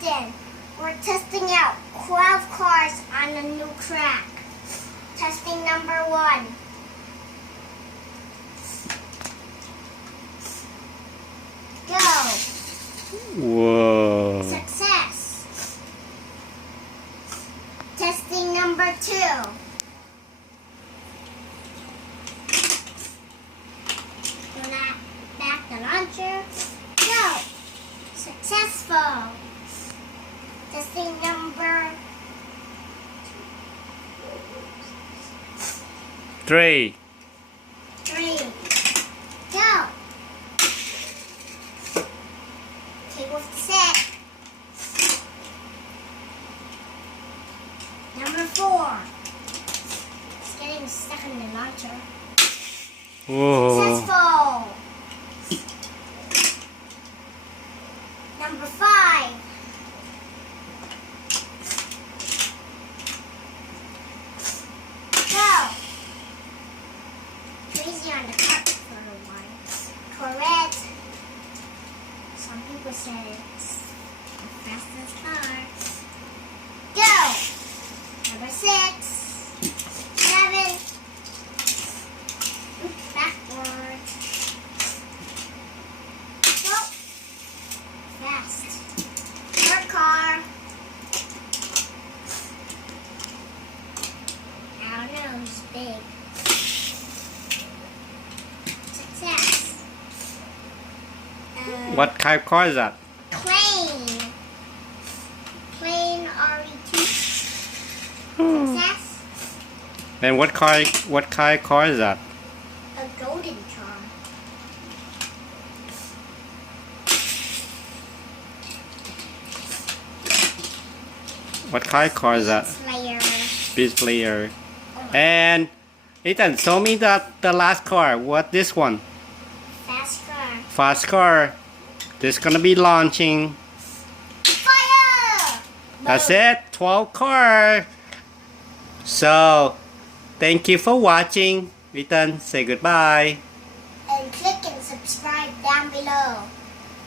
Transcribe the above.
Ethan, we're testing out 12 cars on a new track. Testing number 1. Go. Whoa. Success. Testing number 2. Do not back the launcher. Go. Successful. Testing number 3. 3. Go. Take off the set. Number 4. It's getting stuck in the launcher. Whoa. Successful. Number 5. Go. Crazy on the carpet for a while. Correct. Some people said it's the fastest car. Go. Number 6. 7. Backwards. Go. Fast. Your car. I don't know, it's big. Success. What kind of car is that? Plane. Plane RE2. Success. And what kind of car is that? A golden car. What kind of car is that? Slayer. Beach player. And Ethan, show me the last car. What this one? Fast car. Fast car. This gonna be launching. Fire! That's it. 12 car. So, thank you for watching. Ethan, say goodbye. And click and subscribe down below.